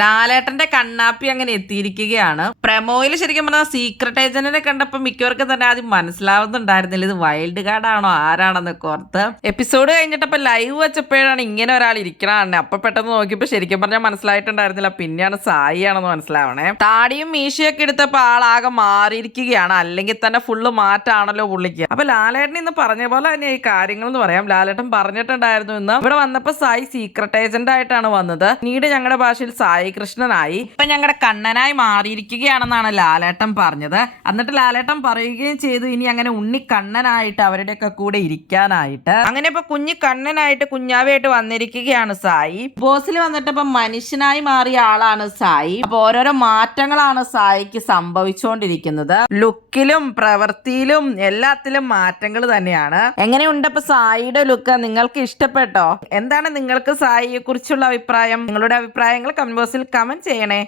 ലാലേട്ടന്റെ കണ്ണാപ്പി അങ്ങനെ എത്തിയിരിക്കുകയാണ്. പ്രമോയിൽ ശരിക്കും പറഞ്ഞാൽ സീക്രട്ട് ഏജന്റിനെ കണ്ടപ്പോൾ മിക്കവർക്കും തന്നെ ആദ്യം മനസ്സിലാവുന്നുണ്ടായിരുന്നില്ല ഇത് വൈൽഡ് കാർഡ് ആണോ ആരാണെന്നൊക്കെ ഓർത്ത്. എപ്പിസോഡ് കഴിഞ്ഞിട്ടപ്പോ ലൈവ് വെച്ചപ്പോഴാണ് ഇങ്ങനെ ഒരാൾ ഇരിക്കണ. അപ്പൊ പെട്ടെന്ന് നോക്കിയപ്പോ ശരിക്കും പറഞ്ഞാൽ മനസ്സിലായിട്ടുണ്ടായിരുന്നില്ല. പിന്നെയാണ് സായി ആണെന്ന് മനസ്സിലാവണേ. താടിയും മീശയൊക്കെ എടുത്തപ്പോ ആളാകെ മാറിയിരിക്കുകയാണ്. അല്ലെങ്കിൽ തന്നെ ഫുള്ള് മാറ്റാണല്ലോ പുള്ളിക്ക്. അപ്പൊ ലാലേട്ടൻ ഇന്ന് പറഞ്ഞ പോലെ തന്നെ ഈ കാര്യങ്ങൾ എന്ന് പറയാം. ലാലേട്ടൻ പറഞ്ഞിട്ടുണ്ടായിരുന്നു ഇന്ന് ഇവിടെ വന്നപ്പോ സായി സീക്രട്ട് ഏജന്റ് ആയിട്ടാണ് വന്നത്. പിന്നീട് ഞങ്ങളുടെ ഭാഷയിൽ സായി കൃഷ്ണനായി ഇപ്പൊ ഞങ്ങളുടെ കണ്ണനായി മാറിയിരിക്കുകയാണെന്നാണ് ലാലേട്ടൻ പറഞ്ഞത്. എന്നിട്ട് ലാലേട്ടൻ പറയുകയും ചെയ്തു ഇനി അങ്ങനെ ഉണ്ണി കണ്ണനായിട്ട് അവരുടെയൊക്കെ കൂടെ ഇരിക്കാനായിട്ട്. അങ്ങനെ ഇപ്പൊ കുഞ്ഞു കണ്ണനായിട്ട് കുഞ്ഞാവായിട്ട് വന്നിരിക്കുകയാണ് സായി. ബോസിൽ വന്നിട്ട് ഇപ്പൊ മനുഷ്യനായി മാറിയ ആളാണ് സായി. അപ്പൊ ഓരോരോ മാറ്റങ്ങളാണ് സായിക്ക് സംഭവിച്ചുകൊണ്ടിരിക്കുന്നത്. ലുക്കിലും പ്രവൃത്തിയിലും എല്ലാത്തിലും മാറ്റങ്ങൾ തന്നെയാണ്. എങ്ങനെയുണ്ട് ഇപ്പൊ സായിയുടെ ലുക്ക്? നിങ്ങൾക്ക് ഇഷ്ടപ്പെട്ടോ? എന്താണ് നിങ്ങൾക്ക് സായിയെ കുറിച്ചുള്ള അഭിപ്രായം? നിങ്ങളുടെ അഭിപ്രായങ്ങൾ കമന്റ് ബോക്സിൽ കമന്റ് ചെയ്യണേ.